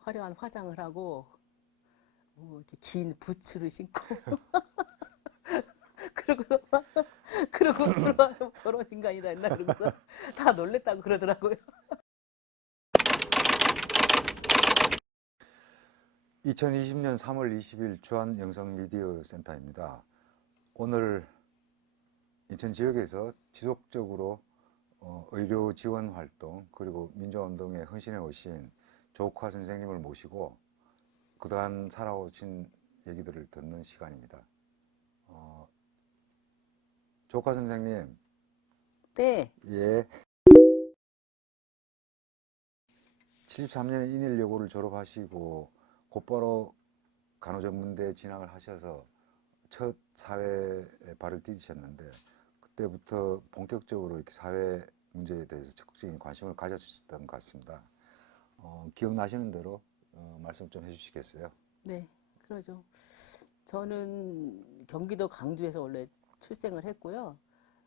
화려한 화장을 하고 뭐 이렇게 긴 부츠를 신고 그러고서 막 그러고 들어와요. 저런 인간이다 했나 그러고서 다 놀랬다고 그러더라고요. 2020년 3월 20일 주한영상미디어센터입니다. 오늘 인천 지역에서 지속적으로 의료 지원 활동 그리고 민주화운동에 헌신해 오신 조옥화 선생님을 모시고 그동안 살아오신 얘기들을 듣는 시간입니다. 조옥화 선생님, 네, 예, 73년에 인일여고를 졸업하시고 곧바로 간호전문대에 진학을 하셔서 첫 사회에 발을 디디셨는데 그때부터 본격적으로 이렇게 사회 문제에 대해서 적극적인 관심을 가졌던 것 같습니다. 기억나시는 대로 말씀 좀 해주시겠어요? 네, 그러죠. 저는 경기도 강주에서 원래 출생을 했고요.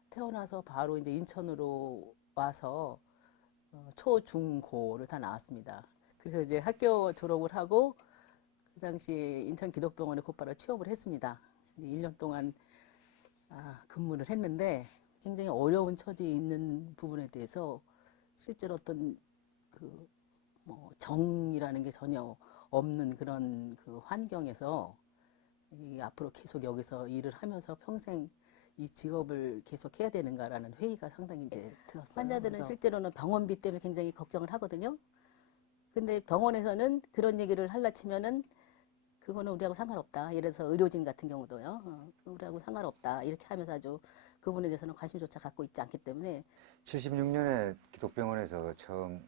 태어나서 바로 이제 인천으로 와서 초, 중, 고를 다 나왔습니다. 그래서 이제 학교 졸업을 하고 그 당시에 인천 기독병원에 곧바로 취업을 했습니다. 1년 동안 근무를 했는데 굉장히 어려운 처지에 있는 부분에 대해서 실제로 어떤 그 뭐 정이라는 게 전혀 없는 그런 그 환경에서 앞으로 계속 여기서 일을 하면서 평생 이 직업을 계속 해야 되는가라는 회의가 상당히 이제 들었어요. 환자들은 실제로는 병원비 때문에 굉장히 걱정을 하거든요. 근데 병원에서는 그런 얘기를 할라 치면은 그거는 우리하고 상관없다. 예를 들어서 의료진 같은 경우도요. 우리하고 상관없다. 이렇게 하면서 아주 그 부분에 대해서는 관심조차 갖고 있지 않기 때문에 76년에 기독병원에서 처음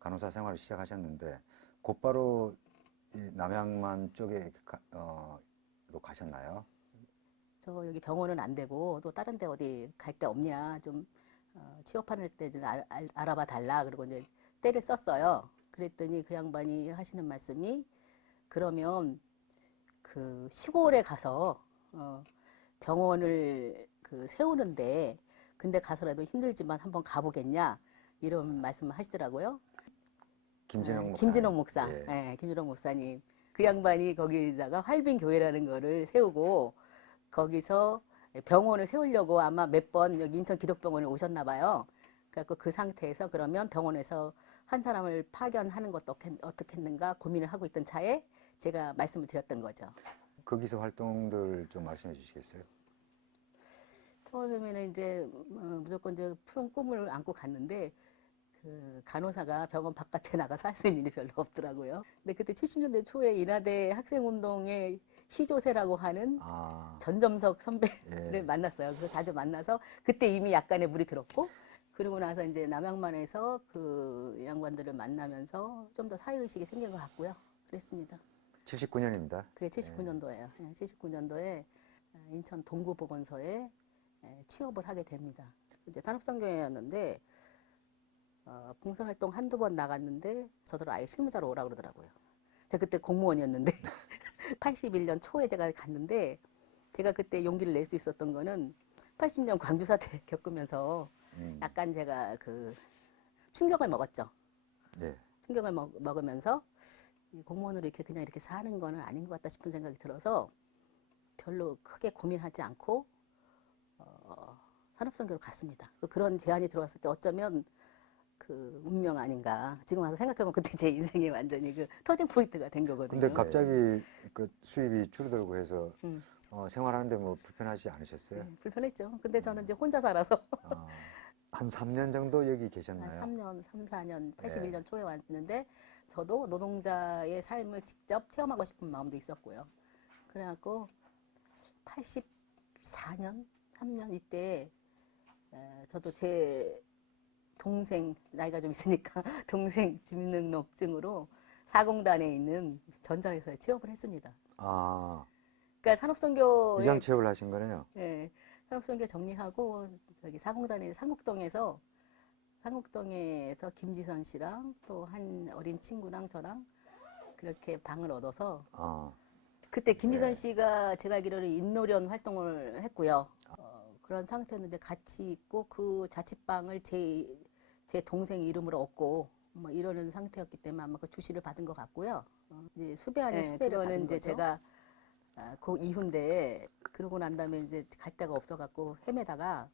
간호사 생활을 시작하셨는데 곧바로 이 남양만 쪽에 로 가셨나요? 저 여기 병원은 안 되고 또 다른 데 어디 갈 데 없냐 좀 취업하는 때 좀 알아봐 달라 그러고 이제 때를 썼어요. 그랬더니 그 양반이 하시는 말씀이 그러면 그 시골에 가서 병원을 그 세우는데 근데 가서라도 힘들지만 한번 가보겠냐 이런 말씀을 하시더라고요. 김진홍 목사님. 김진홍 목사, 예. 네, 김진홍 목사님. 그 양반이 거기다가 활빈교회라는 거를 세우고 거기서 병원을 세우려고 아마 몇 번 여기 인천 기독병원에 오셨나 봐요. 그래서 그 상태에서 그러면 병원에서 한 사람을 파견하는 것도 어떻겠는가 고민을 하고 있던 차에 제가 말씀을 드렸던 거죠. 거기서 활동들 좀 말씀해 주시겠어요? 처음에는 이제 무조건 이제 푸른 꿈을 안고 갔는데 그 간호사가 병원 바깥에 나가서 할 수 있는 일이 별로 없더라고요. 근데 그때 70년대 초에 인하대 학생운동의 시조세라고 하는 전점석 선배를 예. 만났어요. 그래서 자주 만나서 그때 이미 약간의 물이 들었고 그러고 나서 이제 남양만에서 그 양반들을 만나면서 좀 더 사회의식이 생긴 것 같고요. 그랬습니다. 79년입니다. 그게 79년도예요. 79년도에 인천 동구보건소에 취업을 하게 됩니다. 이제 산업선교회였는데 봉사활동 한두 번 나갔는데 저더러 아예 실무자로 오라고 그러더라고요. 제가 그때 공무원이었는데 81년 초에 제가 갔는데 제가 그때 용기를 낼 수 있었던 거는 80년 광주 사태 겪으면서 약간 제가 그 충격을 먹었죠. 네. 충격을 먹으면서 공무원으로 이렇게 그냥 이렇게 사는 거는 아닌 것 같다 싶은 생각이 들어서 별로 크게 고민하지 않고 산업선교로 갔습니다. 그런 제안이 들어왔을 때 어쩌면 그 운명 아닌가. 지금 와서 생각해보면 그때 제 인생이 완전히 그 터닝 포인트가 된 거거든요. 근데 갑자기 그 수입이 줄어들고 해서 생활하는데 뭐 불편하지 않으셨어요? 불편했죠. 근데 저는 이제 혼자 살아서 한 3년 정도 여기 계셨나요? 3년, 3, 4년, 81년 초에 왔는데 저도 노동자의 삶을 직접 체험하고 싶은 마음도 있었고요. 그래갖고 84년, 3년 이때 저도 제 동생, 나이가 좀 있으니까 동생 주민등록증으로 사공단에 있는 전자회사에 취업을 했습니다. 그러니까 산업선교에 위장 취업을 하신 거네요. 예, 산업선교 정리하고 저기 사공단에 상국동에서 김지선 씨랑 또 한 어린 친구랑 저랑 그렇게 방을 얻어서 그때 김지선 씨가 제가 알기로는 인노련 활동을 했고요. 그런 상태였는데 같이 있고 그 자취방을 제 동생 이름으로 얻고 뭐 이러는 상태였기 때문에 아마 그 주시를 받은 것 같고요. 이제 수배 아닌 네, 수배를 그거는 받은 이제 거죠. 제가 그 이후인데 그러고 난 다음에 이제 갈 데가 없어갖고 헤매다가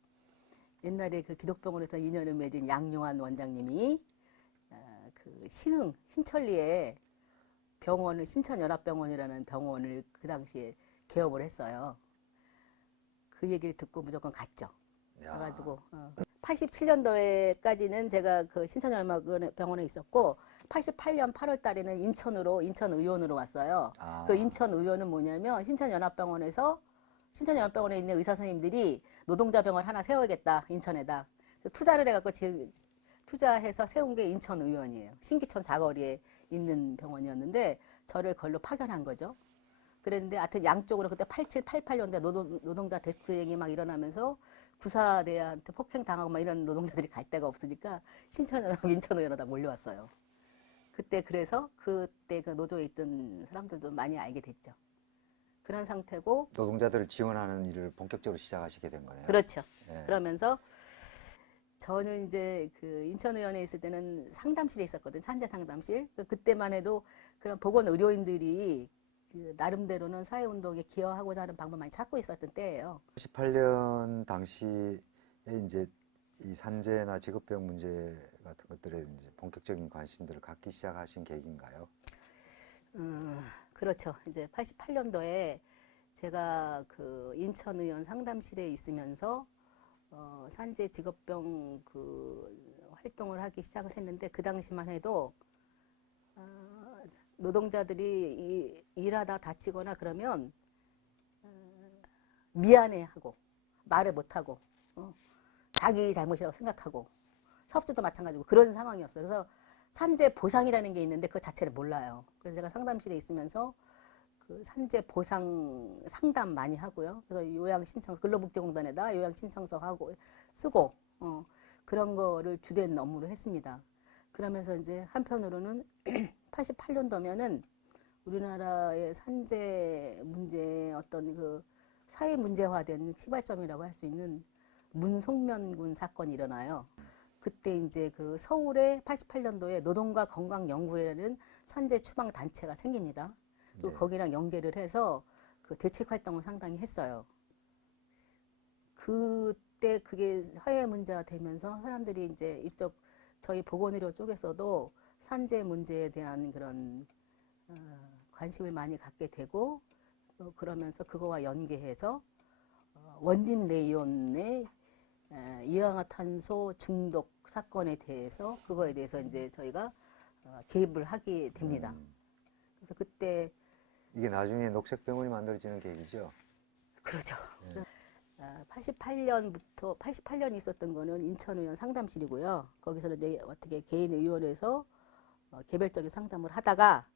옛날에 그 기독병원에서 인연을 맺은 양요한 원장님이 그 시흥 신천리에 병원을 신천연합병원이라는 병원을 그 당시에 개업을 했어요. 그 얘기를 듣고 무조건 갔죠. 야. 가가지고 87년도에까지는 제가 그 신천연합병원에 있었고 88년 8월 달에는 인천으로 인천 의원으로 왔어요. 아. 그 인천 의원은 뭐냐면 신천연합병원에서 신천연합병원에 있는 의사 선생님들이 노동자 병원 하나 세워야겠다 인천에다 투자를 해갖고 지금 투자해서 세운 게 인천 의원이에요. 신기천 사거리에 있는 병원이었는데 저를 걸로 파견한 거죠. 그랬는데 하여튼 양쪽으로 그때 87, 88년대 노동자 대투쟁이 막 일어나면서 구사대한테 폭행당하고 막 이런 노동자들이 갈 데가 없으니까 신천연합 인천의원으로 다 몰려왔어요. 그때 그래서 그때 그 노조에 있던 사람들도 많이 알게 됐죠. 그런 상태고 노동자들을 지원하는 일을 본격적으로 시작하시게 된 거네요. 그렇죠. 예. 그러면서 저는 이제 그 인천의원에 있을 때는 상담실에 있었거든요. 산재 상담실. 그때만 해도 그런 보건 의료인들이 그 나름대로는 사회운동에 기여하고자 하는 방법 많이 찾고 있었던 때예요. 18년 당시에 이제 이 산재나 직업병 문제 같은 것들에 이제 본격적인 관심들을 갖기 시작하신 계기인가요? 그렇죠. 이제 88년도에 제가 그 인천의원 상담실에 있으면서 산재 직업병 그 활동을 하기 시작을 했는데 그 당시만 해도 노동자들이 일하다 다치거나 그러면 미안해하고 말을 못하고 자기 잘못이라고 생각하고 사업주도 마찬가지고 그런 상황이었어요. 그래서 산재 보상이라는 게 있는데 그 자체를 몰라요. 그래서 제가 상담실에 있으면서 그 산재 보상 상담 많이 하고요. 그래서 요양 신청 근로복지공단에다 요양 신청서 하고 쓰고 그런 거를 주된 업무로 했습니다. 그러면서 이제 한편으로는 88년도면은 우리나라의 산재 문제 어떤 그 사회 문제화된 시발점이라고 할 수 있는 문송면군 사건이 일어나요. 그때 이제 그 서울에 88년도에 노동과 건강연구회라는 산재 추방 단체가 생깁니다. 또 네. 거기랑 연계를 해서 그 대책 활동을 상당히 했어요. 그때 그게 사회 문제가 되면서 사람들이 이제 이쪽 저희 보건의료 쪽에서도 산재 문제에 대한 그런 관심을 많이 갖게 되고 그러면서 그거와 연계해서 원진 레이온의 이氧화탄소 중독 사건에 대해서 그거에 대해서 이제 저희가 개입을 하게 됩니다. 그래서 그때 이게 나중에 녹색병원이 만들어지는 계기죠? 그러죠. 네. 88년이 있었던 거는 인천의원 상담실이고요. 거기서는 이제 어떻게 개인 의원에서 개별적인 상담을 하다가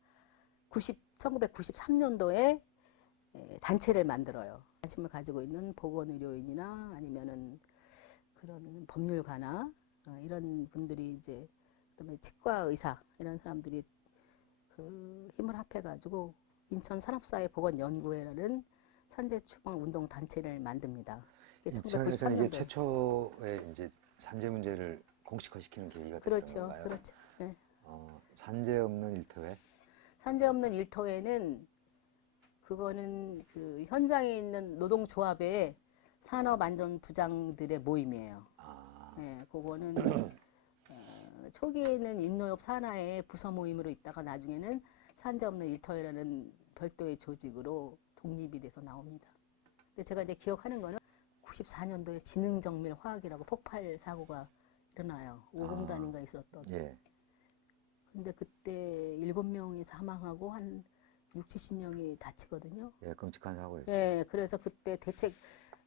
1993년도에 단체를 만들어요. 관심을 가지고 있는 보건의료인이나 아니면은 그런 법률가나 이런 분들이 이제 그다음에 치과 의사 이런 사람들이 그 힘을 합해가지고 인천 산업사회보건연구회라는 산재 추방 운동 단체를 만듭니다. 인천에서는 이게 최초의 이제 산재 문제를 공식화시키는 계기가 됐던 그렇죠, 건가요? 그렇죠. 네. 산재 없는 일터회? 산재 없는 일터회는 그거는 그 현장에 있는 노동조합의 산업안전부장들의 모임이에요. 네, 그거는 초기에는 인노협 산하의 부서 모임으로 있다가 나중에는 산재 없는 일터회라는 별도의 조직으로 독립이 돼서 나옵니다. 근데 제가 이제 기억하는 거는 94년도에 지능정밀 화학이라고 폭발 사고가 일어나요. 5공단인가 있었던. 예. 근데 그때 7명이 사망하고 한 6, 70명이 다치거든요. 예, 끔찍한 사고였죠. 예, 그래서 그때 대책,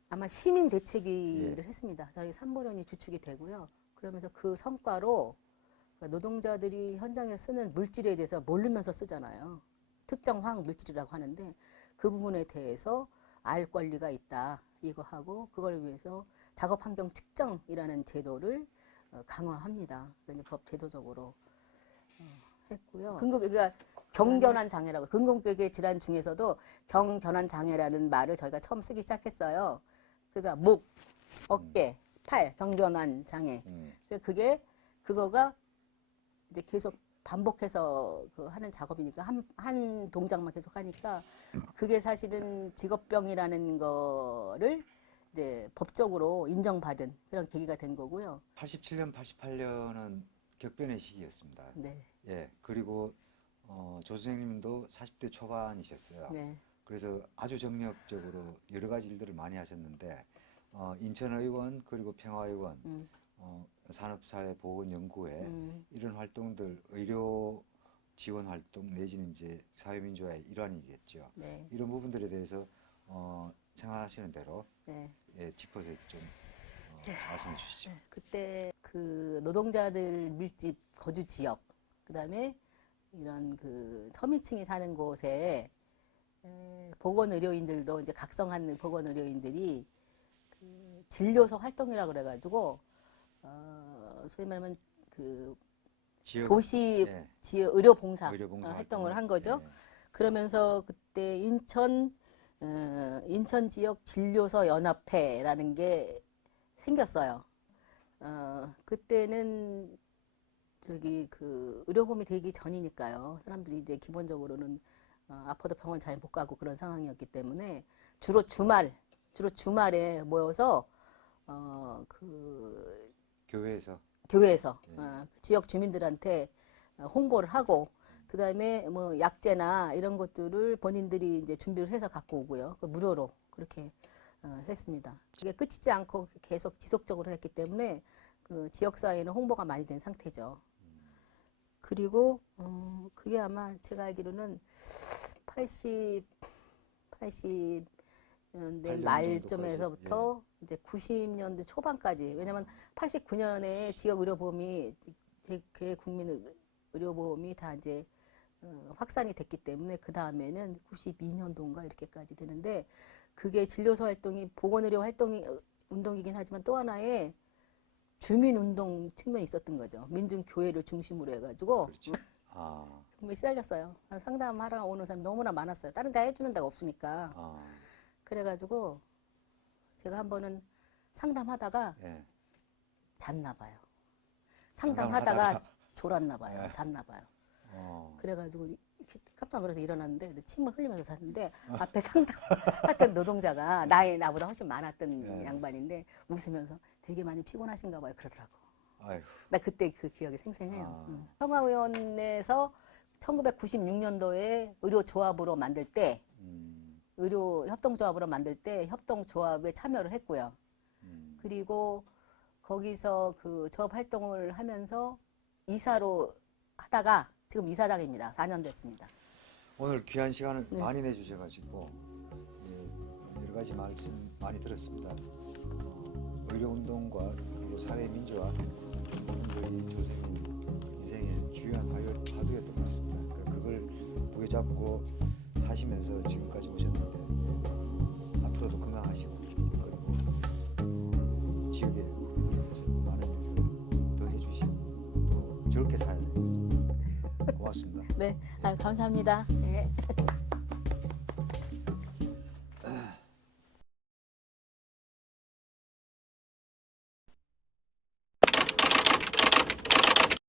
아마 시민 대책위를 예. 했습니다. 저희 산보련이 주축이 되고요. 그러면서 그 성과로 노동자들이 현장에 쓰는 물질에 대해서 모르면서 쓰잖아요. 특정 화학 물질이라고 하는데 그 부분에 대해서 알 권리가 있다. 이거 하고 그걸 위해서 작업 환경 측정이라는 제도를 강화합니다. 법 제도적으로 했고요. 그러니까 경견한 장애라고 근공격의 질환 중에서도 경견한 장애라는 말을 저희가 처음 쓰기 시작했어요. 그러니까 목, 어깨, 팔 경견한 장애. 그거가 이제 계속 반복해서 그 하는 작업이니까 한 동작만 계속 하니까 그게 사실은 직업병이라는 거를 이제 법적으로 인정받은 그런 계기가 된 거고요. 87년, 88년은 격변의 시기였습니다. 네, 예, 그리고 조 선생님도 40대 초반이셨어요. 네, 그래서 아주 정력적으로 여러 가지 일들을 많이 하셨는데 인천의원 그리고 평화의원, 산업사회보건연구회 이런 활동들 의료 지원 활동 내지는 이제 사회민주화의 일환이겠죠. 네, 이런 부분들에 대해서 생각하시는 대로 네. 예, 짚어서 좀 말씀해 주시죠. 그때 그 노동자들 밀집 거주 지역, 그다음에 이런 그 서민층이 사는 곳에 보건 의료인들도 이제 각성한 보건 의료인들이 그 진료소 활동이라고 그래가지고 소위 말하면 그 지역, 도시 예, 지역 의료봉사 의료봉사 활동을 한 거죠. 예. 그러면서 그때 인천 지역 진료소 연합회라는 게 생겼어요. 그때는 저기 그 의료보험이 되기 전이니까요. 사람들이 이제 기본적으로는 아파도 병원 잘 못 가고 그런 상황이었기 때문에 주로 주말에 모여서 그 교회에서 교회에서 예. 지역 주민들한테 홍보를 하고 그다음에 뭐 약재나 이런 것들을 본인들이 이제 준비를 해서 갖고 오고요. 무료로 그렇게 했습니다. 이게 끝이지 않고 계속 지속적으로 했기 때문에 그 지역 사회는 홍보가 많이 된 상태죠. 그리고 그게 아마 제가 알기로는 80년대 8년 말쯤에서부터 이제 90년대 초반까지. 왜냐면 89년에 지역 의료보험이 제 국민 의료보험이 다 이제 확산이 됐기 때문에 그 다음에는 92년도인가 이렇게까지 되는데 그게 진료소 활동이 보건의료 활동이 운동이긴 하지만 또 하나의 주민운동 측면이 있었던 거죠. 민중교회를 중심으로 해가지고 그렇죠. 정말 시달렸어요. 상담하러 오는 사람이 너무나 많았어요. 다른 데 해주는 데가 없으니까. 그래가지고 제가 한 번은 상담하다가 예. 잤나 봐요. 상담을 상담하다가 하다가. 졸았나 봐요. 예. 잤나 봐요. 어. 그래가지고 이렇게 깜짝 놀라서 일어났는데 침을 흘리면서 잤는데 앞에 상담했던 노동자가 나보다 훨씬 많았던 예. 양반인데 웃으면서 되게 많이 피곤하신가 봐요. 그러더라고. 아이고. 나 그때 그 기억이 생생해요. 아. 평화의원에서 1996년도에 의료조합으로 만들 때 의료 협동조합으로 만들 때 협동조합에 참여를 했고요. 그리고 거기서 그 조합 활동을 하면서 이사로 하다가 지금 이사장입니다. 4년 됐습니다. 오늘 귀한 시간을 네. 많이 내주셔가지고 예, 여러 가지 말씀 많이 들었습니다. 의료운동과 그리고 사회민주화 우리 조 선생님 인생의 주요한 화두였던 것 같습니다. 그걸 부여잡고 사시면서 지금까지 오셨는데 앞으로도 건강하시고 그리고 지역에 위해서 많은 일을 더 해주시고 또 즐겁게 살아야 되겠습니다. 고맙습니다. 네, 감사합니다.